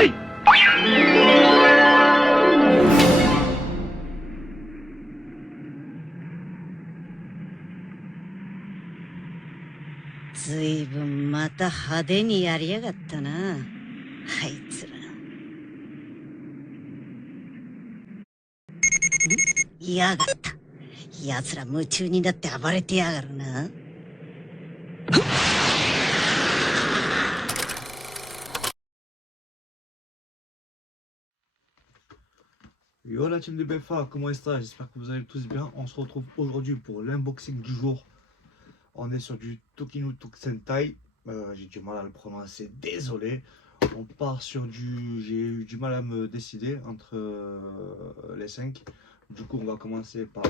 ずいぶんまた派手にやりやがったな、あいつら。やがった。奴ら夢中になって暴れてやがるな。Yo la team de BFA, comment est-ce que j'espère que vous allez tous bien. On se retrouve aujourd'hui pour l'unboxing du jour. On est sur du Tokinu Tokusentai. J'ai du mal à le prononcer, désolé. On part sur du... J'ai eu du mal à me décider entre les 5. Du coup on va commencer par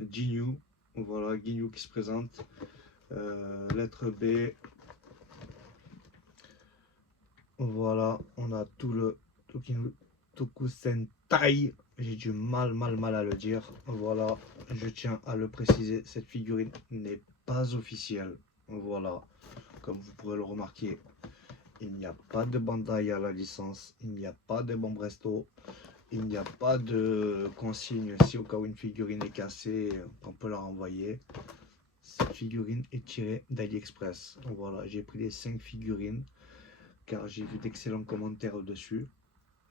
Ginyu. Voilà, Ginyu qui se présente. Lettre B. Voilà, on a tout le Tokinu Tokusentai. J'ai du mal à le dire. Voilà, je tiens à le préciser, cette figurine n'est pas officielle. Voilà, comme vous pourrez le remarquer, il n'y a pas de Bandai à la licence, il n'y a pas de bombe resto, il n'y a pas de consigne si au cas où une figurine est cassée, on peut la renvoyer. Cette figurine est tirée d'AliExpress. Voilà, j'ai pris les 5 figurines car j'ai vu d'excellents commentaires dessus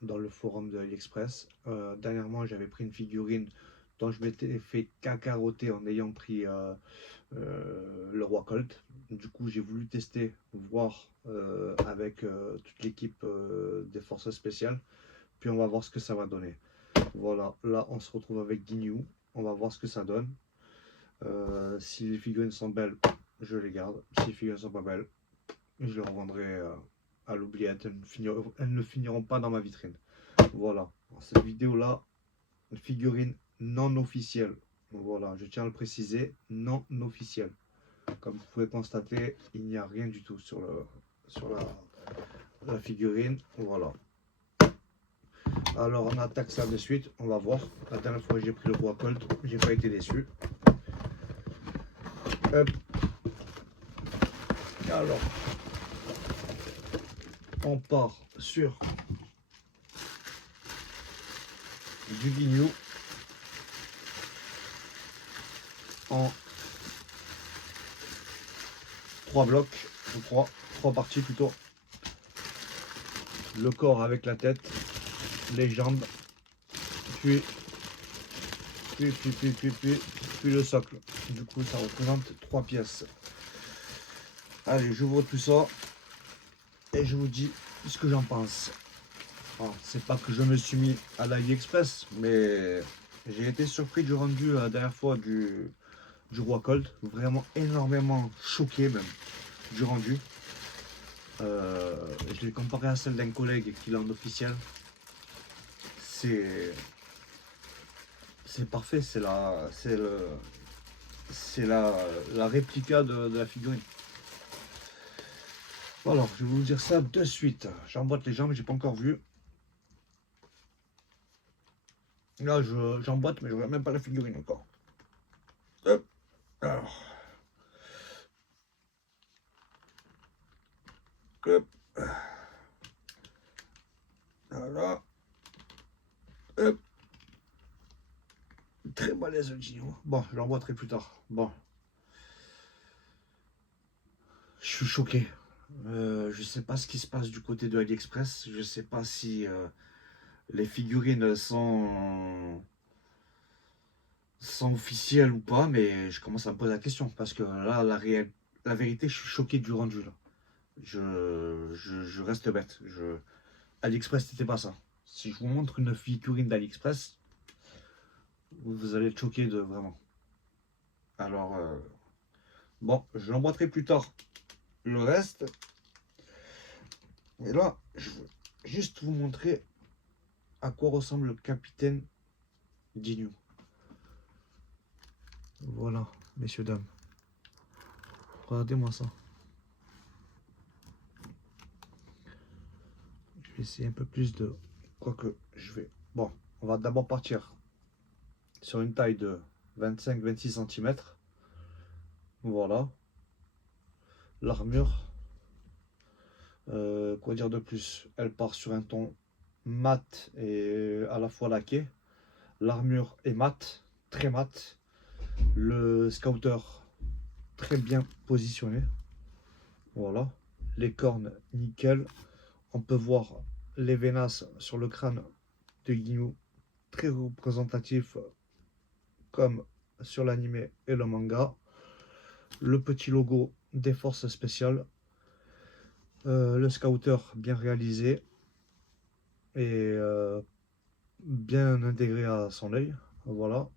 dans le forum de AliExpress. Dernièrement, j'avais pris une figurine dont je m'étais fait cacaroter en ayant pris le roi Colt. Du coup, j'ai voulu tester, voir avec toute l'équipe des forces spéciales. Puis on va voir ce que ça va donner. Voilà, là on se retrouve avec Ginyu. On va voir ce que ça donne. Si les figurines sont belles, je les garde. Si les figurines sont pas belles, je les revendrai à l'oubliette. Elles ne finiront pas dans ma vitrine. Voilà, cette vidéo là, une figurine non officielle. Voilà, je tiens à le préciser, non officielle. Comme vous pouvez constater, il n'y a rien du tout sur la figurine. Voilà. Alors on attaque ça de suite, on va voir. La dernière fois que j'ai pris le roi Colt, j'ai pas été déçu. Hop. Alors, on part sur du Ginyu en 3 blocs, je crois, 3 parties plutôt. Le corps avec la tête, les jambes, puis le socle. Du coup, ça représente 3 pièces. Allez, j'ouvre tout ça et je vous dis ce que j'en pense. C'est pas que je me suis mis à l'AliExpress, mais j'ai été surpris du rendu la dernière fois du roi Colt. Vraiment énormément choqué même du rendu. Je l'ai comparé à celle d'un collègue qui l'a en officiel. C'est parfait, c'est la réplica de la figurine. Alors, je vais vous dire ça de suite. J'emboîte les jambes, j'ai pas encore vu. Là, j'emboîte, mais je regarde même pas la figurine encore. Hop. Alors. Hop. Voilà. Hop. Très balèze le Ginyu. Bon, je l'emboîterai plus tard. Bon. Je suis choqué. Je sais pas ce qui se passe du côté de AliExpress. Je sais pas si les figurines sont officielles ou pas, mais je commence à me poser la question parce que là, la vérité, je suis choqué du rendu là. Je reste bête. AliExpress, c'était pas ça. Si je vous montre une figurine d'AliExpress, vous allez être choqué de vraiment. Alors, bon, je l'emboîterai plus tard le reste. Et là, je veux juste vous montrer à quoi ressemble le capitaine Ginyu. Voilà, messieurs, dames. Regardez-moi ça. Je vais essayer un peu plus de... Quoique, je vais... Bon, on va d'abord partir sur une taille de 25-26 cm. Voilà. L'armure. Quoi dire de plus? Elle part sur un ton mat et à la fois laqué. L'armure est mat, très mat. Le scouter très bien positionné. Voilà. Les cornes nickel. On peut voir les vénasses sur le crâne de Ginyu, très représentatif comme sur l'anime et le manga. Le petit logo des forces spéciales. Le scouter bien réalisé et bien intégré à son œil. Voilà.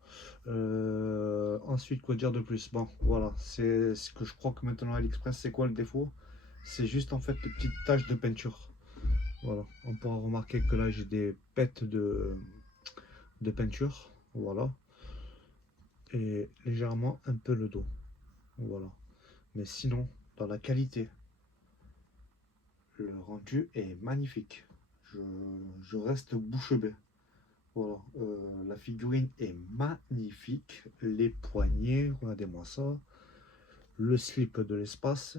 Ensuite, quoi dire de plus? Bon, voilà, c'est ce que je crois que maintenant AliExpress, c'est quoi le défaut? C'est juste en fait des petites taches de peinture. Voilà, on pourra remarquer que là j'ai des pets de peinture. Voilà. Et légèrement un peu le dos. Voilà. Mais sinon, dans la qualité, le rendu est magnifique. Je, je reste bouche bée. Voilà, la figurine est magnifique. Les poignets, regardez-moi ça. Le slip de l'espace.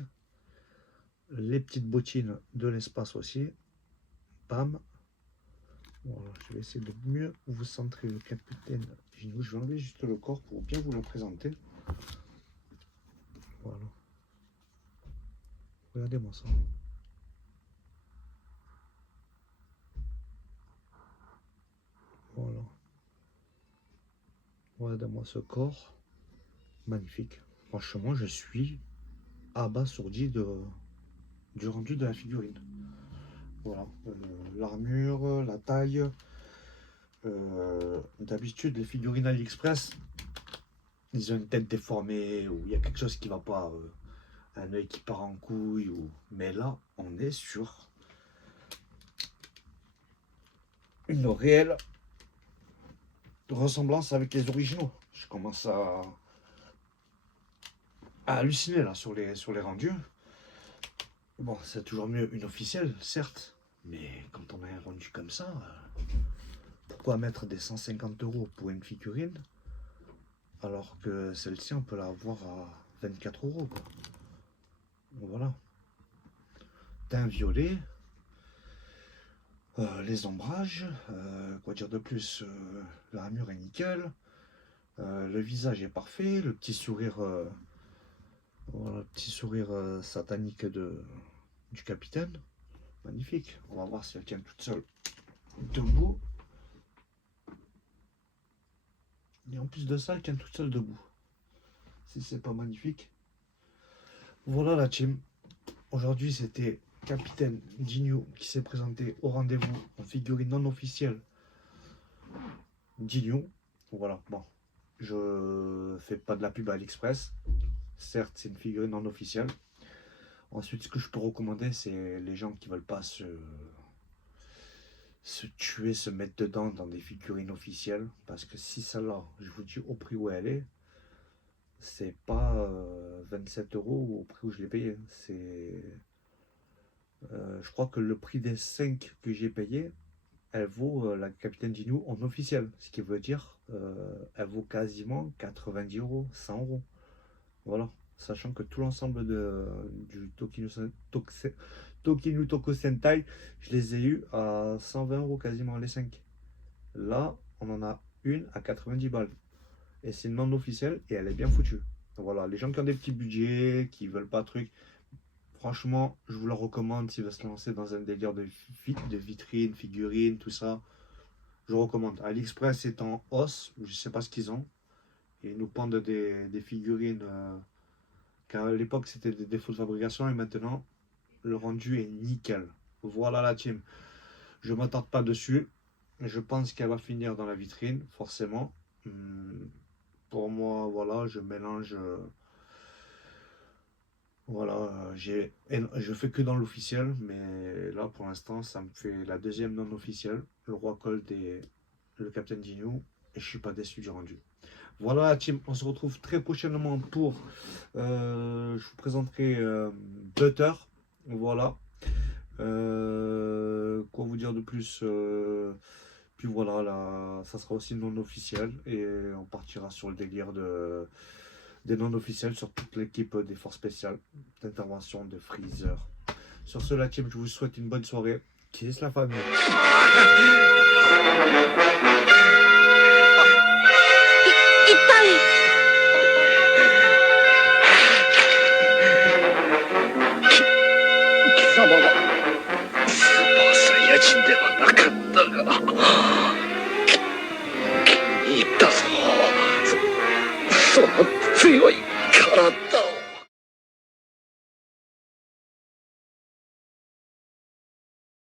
Les petites bottines de l'espace aussi. Bam. Voilà, je vais essayer de mieux vous centrer le capitaine Ginyu. Je vais enlever juste le corps pour bien vous le présenter. Voilà. Regardez-moi ça. Voilà. Regardez-moi ce corps. Magnifique. Franchement, je suis abasourdi du rendu de la figurine. Voilà. L'armure, la taille. D'habitude, les figurines AliExpress, ils ont une tête déformée ou il y a quelque chose qui va pas. Un œil qui part en couille. Mais là, on est sur une réelle ressemblance avec les originaux. Je commence à halluciner là sur les rendus. Bon, c'est toujours mieux une officielle, certes, mais quand on a un rendu comme ça, pourquoi mettre des 150 € pour une figurine alors que celle-ci on peut la avoir à 24 €, quoi. Voilà. Teint violet, les ombrages, quoi dire de plus, l'armure est nickel, le visage est parfait, le petit sourire. Voilà, le petit sourire satanique du capitaine. Magnifique. On va voir si elle tient toute seule debout. Et en plus de ça, elle tient toute seule debout. Si c'est pas magnifique. Voilà la team. Aujourd'hui, c'était Capitaine Ginyu qui s'est présenté au rendez-vous en figurine non officielle. Ginyu. Voilà, bon. Je fais pas de la pub à AliExpress. Certes, c'est une figurine non officielle. Ensuite, ce que je peux recommander, c'est les gens qui veulent pas se tuer, se mettre dedans dans des figurines officielles. Parce que si celle-là, je vous dis au prix où elle est, c'est pas 27 € au prix où je l'ai payé. Je crois que le prix des 5 que j'ai payé, elle vaut la Capitaine Dino en officiel. Ce qui veut dire, elle vaut quasiment 90 €, 100 €. Voilà. Sachant que tout l'ensemble du Tokinu Toko Sentai, je les ai eu à 120 € quasiment les 5. Là, on en a une à 90 balles. Et c'est non officielle et elle est bien foutue. Donc voilà, les gens qui ont des petits budgets, qui veulent pas de trucs, franchement, je vous le recommande s'ils veulent se lancer dans un délire de vitrines, figurines, tout ça. Je recommande. AliExpress est en hausse, je sais pas ce qu'ils ont. Et ils nous pendent des figurines. Car à l'époque, c'était des défauts de fabrication et maintenant, le rendu est nickel. Voilà la team. Je ne m'attarde pas dessus. Je pense qu'elle va finir dans la vitrine, forcément. Pour moi, voilà, je mélange. Voilà, je fais que dans l'officiel, mais là, pour l'instant, ça me fait la deuxième non officielle. Le Roi Colt et le Captain Dino. Et je suis pas déçu du rendu. Voilà la team, on se retrouve très prochainement pour, je vous présenterai Butter, voilà. Quoi vous dire de plus, puis voilà, là, ça sera aussi non officiel et on partira sur le délire des non officiels sur toute l'équipe des forces spéciales d'intervention de Freezer. Sur ce, la team, je vous souhaite une bonne soirée. Kiss la famille. 貴様はスーパーサイヤ人ではなかったが気に入ったぞ。その強い体。